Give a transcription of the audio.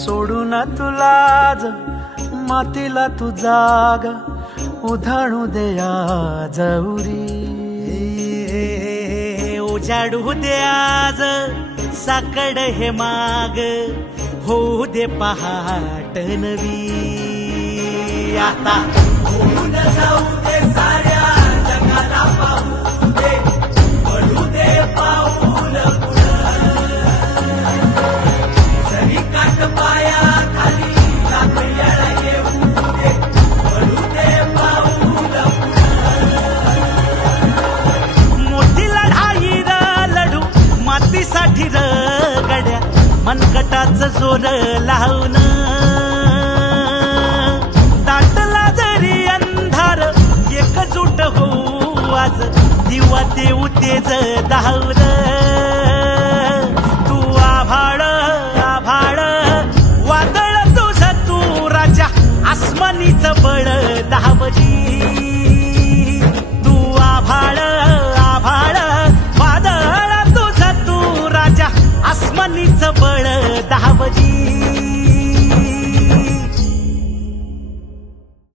सोडून तुला तू जाग उधाणू दे हे उजाडू दे आज साकड हे माग होऊ दे पहाट नवी आता गटाच जोर लावन दाटला जरी अंधार एक जुट होऊ आज दिवा देऊ तेच दहावलं